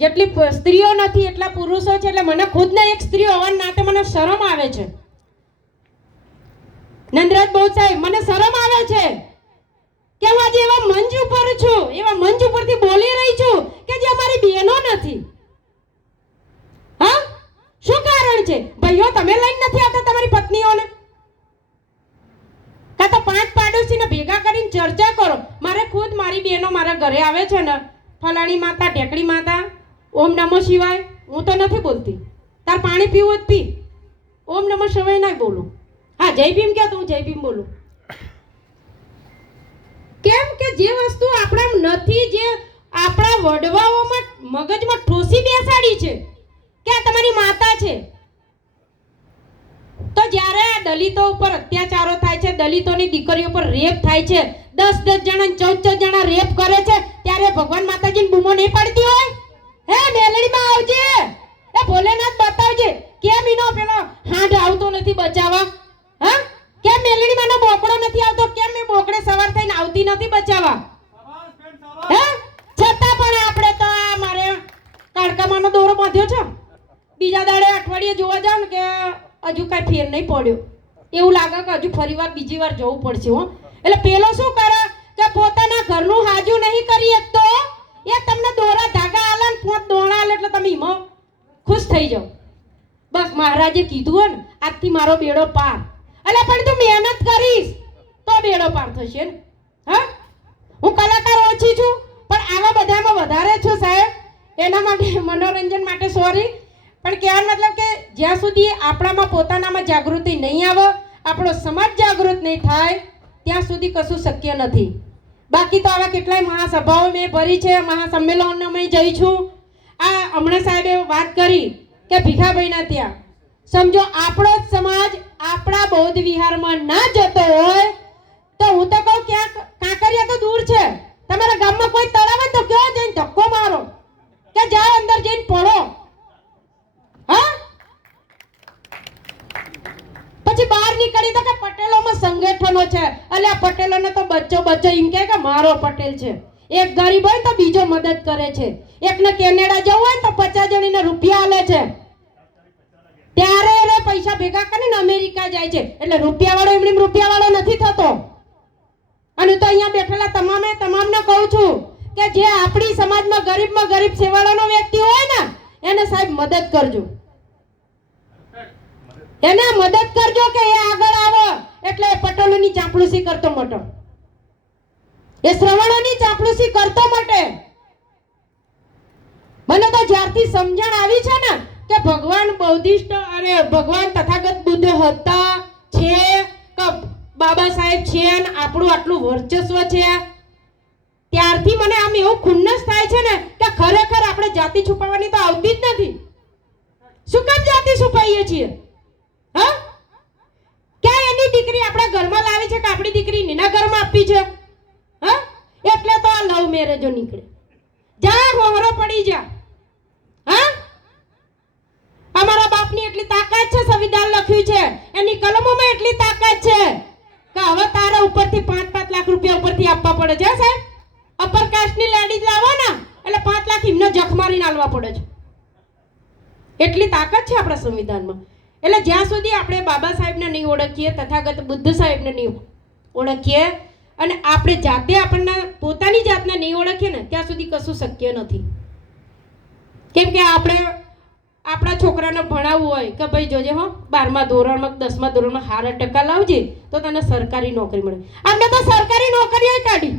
જેટલી સ્ત્રીઓ નથી એટલા પુરુષો છે, એટલે મને ખુદને એક સ્ત્રી હોવાના નાતે મને શરમ આવે છે. નંદરાજ બહુ સાહેબ, મને શરમ આવે છે કે હું આજે એવા મંચ ઉપર છું, એવા મંચ ઉપરથી બોલી રહી છું કે જે અમારી બહેનો નથી. હા, શું કારણ છે? ભાઈઓ તમે લઈને નથી આવતા તમારી પત્નીઓને? કાં તો 5 પાડોશીને ભેગા કરીને ચર્ચા કરો. મારે ખુદ મારી બહેનો મારા ઘરે આવે છે ને, ફલાણી માતા, ઢેકડી માતા, ઓમ નમઃ શિવાય, હું તો નથી બોલતી. તાર પાણી પીવું જ પી, ઓમ નમઃ શિવાય ના બોલું. હા, જય ભીમ કે તું જય ભીમ બોલું. કેમ કે જે વસ્તુ આપણા નથી, જે આપણા વડવાઓમાં મગજમાં ઠોસી બેસાડી છે કે આ તમારી માતા છે, તો જ્યારે આ દલિતો ઉપર અત્યાચારો થાય છે, દલિતોની દીકરીઓ પર રેપ થાય છે, 10 જણા 14 જણા રેપ કરે છે, ત્યારે ભગવાન માતાજીને બૂમો નહીં પડતી હોય? હે મેલડીમાં આવજે, એ ભોલેનાથ બતાવજે કેમ એનો પેલો હાંડ આવતો નથી બચાવવા? હા, કેમ મેલડીમાંનો બોકડો નથી આવતો? કેમ એ બોકડે સવાર થઈને આવતી નથી બચાવવા? હે, છતાં પણ આપણે તો મારે કાળકામાંનો દોરો બાંધ્યો છે, બીજા દાડે અઠવાડિયે જોવા જાવ ને કે હજુ કઈ ફેર નહીં પડ્યો, એવું લાગે કે હજુ ફરીવાર બીજી વાર જવું પડશે. હો, એટલે પેલો શું કરે કે પોતાના ઘરનું હાજુ નહીં કરી શકતો, એ તમને દોરા ધાગા આલે ને 5 દોણા આલે એટલે તમે એમાં ખુશ થઈ જાઓ. બસ મહારાજે કીધું હોય ને, આજથી મારો બેડો પાર. એટલે પણ તું મહેનત કરીશ તો બેડો પાર થશે ને. હા, હું કલાકાર ઓછી છું પણ આવા બધામાં વધારે છું સાહેબ. એના માટે મનોરંજન માટે સોરી, પણ કહેવાનો મતલબ કે જ્યાં સુધી આપણામાં પોતાનામાં જાગૃતિ નહીં આવે, આપણો સમાજ જાગૃત નહીં થાય, ત્યાં સુધી કશું શક્ય નથી. બાકી તો આવા કેટલાય મહાસભાઓ મેં ભરી છે, મહાસંમેલનો મેં જઈ છું. આ હમણાં સાહેબે વાત કરી કે ભીખાભાઈના ત્યાં સમજો આપણો જ સમાજ આપણા બૌદ્ધ વિહારમાં ના જતો હોય તો હું તો કહું ક્યાંક કાંકરિયા તો દૂર છે, તમારા ગામમાં કોઈ તળાવ હોય તો કયો જઈને ધક્કો મારો કે જાઓ અંદર જઈને પડો. હા, પછી બહાર નીકળી તો કે પટેલોમાં સંગઠનો છે, એટલે આ પટેલોને તો બચ્ચો એમ કે મારો પટેલ છે. એક ગરીબ હોય તો બીજો મદદ કરે છે, એકને કેનેડા જવું હોય તો 50 જણીને રૂપિયા આલે છે, ત્યારે એ પૈસા ભેગા કરીને અમેરિકા જાય છે. એટલે રૂપિયાવાળો એમની રૂપિયાવાળો નથી થતો. અને તો અહીંયા બેઠેલા તમામને કહું છું કે જે આપણી સમાજમાં ગરીબ સેવાળાનો વ્યક્તિ હોય ને, એને સાહેબ મદદ કરજો, એને મદદ કરજો કે એ આગળ આવો. એટલે પટેલોની ચાપલુસી કરતો મોટો, એ શ્રવણોની ચાપલુસી કરતો મોટે. મને તો જ્યારથી સમજણ આવી છે ને કે ભગવાન બૌદ્ધિસ્ટ અને ભગવાન તથાગત બુદ્ધ હતા છે, કે બાબા સાહેબ છે ને આપણું આટલું વર્ચસ્વ છે, ત્યારથી મને આમ એવું ખુન્નસ થાય છે ને કે ખરેખર આપણે જાતિ છુપાવવાની તો આવતી જ નથી. શું કામ જાતિ છુપાઈએ છીએ? હા, ક્યાં એની દીકરી આપણા ઘરમાં લાવી છે કે આપણી દીકરી એના ઘરમાં આપી છે? હા, એટલે તો આ લવ મેરેજો નીકળે. જા હોહરો પડી જા. હા, અમારા બાપની એટલી તાકાત છે, સંવિધાન લખ્યું છે, એની કલમોમાં એટલી તાકાત છે કે હવે તારા ઉપરથી 5-5 લાખ રૂપિયા ઉપરથી આપવા પડે છે સાહેબ. અપર કાસ્ટની લેડીઝ લાવો ને એટલે 5 લાખ એમને જખ મારીને આલવા પડે છે. એટલી તાકાત છે આપણા સંવિધાનમાં. એટલે જ્યાં સુધી આપણે બાબા સાહેબને નહીં ઓળખીએ, તથાગત બુદ્ધ સાહેબને નહીં ઓળખીએ અને આપણે જાતે આપણને પોતાની જાતને નહીં ઓળખીએ ને, ત્યાં સુધી કશું શક્ય નથી. કેમ કે આપણે આપણા છોકરાને ભણાવવું હોય કે ભાઈ જોજે હો 12મા ધોરણમાં 10મા ધોરણમાં સારા ટકા લાવજે તો તને સરકારી નોકરી મળે. અમને તો સરકારી નોકરીઓ કાઢી.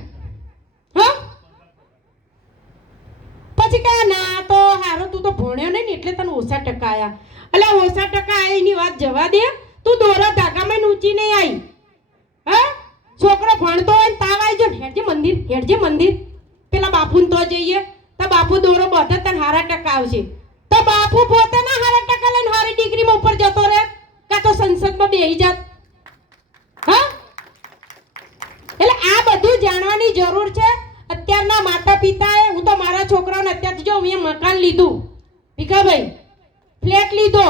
હા, પછી કહે ના તો હારો તું તો ભણ્યો નહીં ને એટલે તને ઓછા ટકા આયા. એટલે ઓછા ટકા આયા એની વાત જવા દે, તું દોરા ધાગામાં ઊંચી નહીં આવી. હા, છોકરો ભણતો હોય ને તાવ આવી જો હેડજે મંદિર પેલા બાપુને તો જઈએ તો બાપુ દોરો બધે તને હારા ટકા આવશે. તો બાપુ પોતે ના હારા ટકા લઈને હારી ડિગ્રીમાં ઉપર જતો રહે કાં તો સંસદમાં બેસી જાત. હા, એટલે આ બધું જાણવાની જરૂર છે. અત્યારના માતા પિતાએ, હું તો મારા છોકરાઓને અત્યારથી જો મેં મકાન લીધું, ભીખાભાઈ ફ્લેટ લીધો,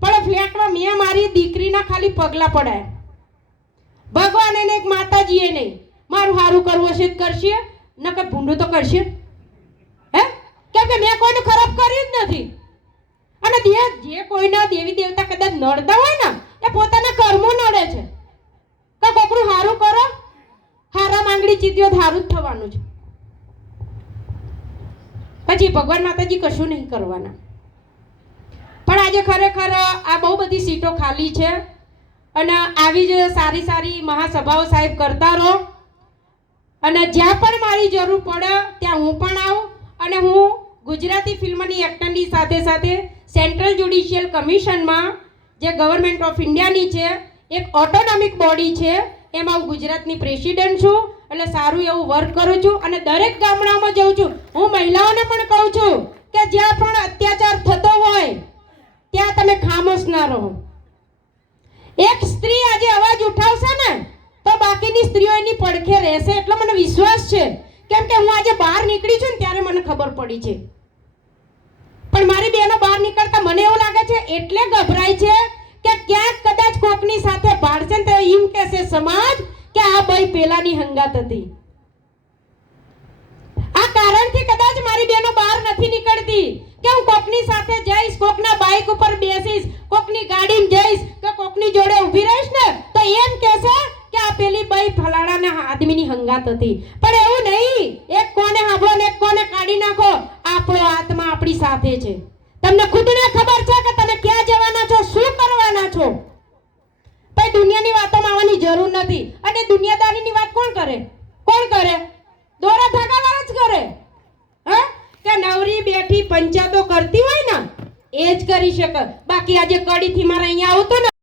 પણ ફ્લેટમાં મેં મારી દીકરીના ખાલી પગલા પડાય. ભગવાન એને એક માતાજીએ નહીં, મારું સારું કરવું હશે તો કરશે, નકર ભૂંડું તો કરશે. હે, કેમ કે મેં કોઈનું ખરાબ કર્યું જ નથી. અને જે કોઈના દેવી દેવતા કદાચ નડતા હોય ને એ પોતાના કર્મો નડે છે કે કોકનું હારું કરો, હારા માંગડી ચીત્યો હારું જ થવાનું છે. પછી ભગવાન માતાજી કશું નહીં કરવાના. પણ આજે ખરેખર આ બહુ બધી સીટો ખાલી છે અને આવી જ સારી સારી મહાસભાઓ સાહેબ કરતા રહો. અને જ્યાં પણ મારી જરૂર પડે ત્યાં હું પણ આવું. અને હું ગુજરાતી ફિલ્મની એક્ટરની સાથે સાથે સેન્ટ્રલ જ્યુડિશિયલ કમિશનમાં જે ગવર્મેન્ટ ઓફ ઇન્ડિયાની છે એક ઓટોનોમિક બોડી છે એમાં હું ગુજરાતની પ્રેસિડેન્ટ છું. એટલે સારું એવું વર્ક કરું છું અને દરેક ગામડામાં જાઉં છું. હું મહિલાઓને પણ કહું છું કે જ્યાં પણ અત્યાચાર થતો હોય ત્યાં તમે ખામોશ ના રહો. એક સ્ત્રી આજે અવાજ ઉઠાવશે ને તો બાકીની સ્ત્રીઓ એની પડખે રહેશે એટલો મને વિશ્વાસ છે. કેમ કે હું આજે બહાર નીકળી છું ને ત્યારે મને ખબર પડી છે. પણ મારી બહેનો બહાર નીકળતા મને એવું લાગે છે એટલે ગભરાય છે કે ક્યાંક કદાચ કોકની સાથે ભાડશે ને તો એમ કહેશે સમાજ કે આ ભાઈ પેલાની હંગાત હતી. આ કારણથી કદાચ મારી બહેનો બહાર નથી નીકળતી કે હું કોકની સાથે જઈશ, કોકના બાઇક ઉપર બેસીશ, કોકની ગાડીમાં જઈશ કે કોકની જોડે ઊભી રહીશ ને તો એમ કહેશે કે આ પેલી બાઈ ફલાણાના આદમીની હંગાત હતી. પણ એવું નહીં. એક કોને હાંભળો ને એક કોને કાઢી નાખો. આપણો આત્મા આપણી સાથે છે. તમને ખુદને ખબર છે કે તમે ક્યાં જવાના છો, શું કરવાના છો. ભાઈ દુનિયાની વાતોમાં આવવાની જરૂર નથી. અને દુનિયાદારીની વાત કોણ કરે? કોણ કરે? દોરા ધાગાવાળા જ કરે. હા કે નવરી બેઠી પંચાયતો કરતી હોય ને એ જ કરી શકે. બાકી આજે કડીથી મારે અહીંયા આવતો ને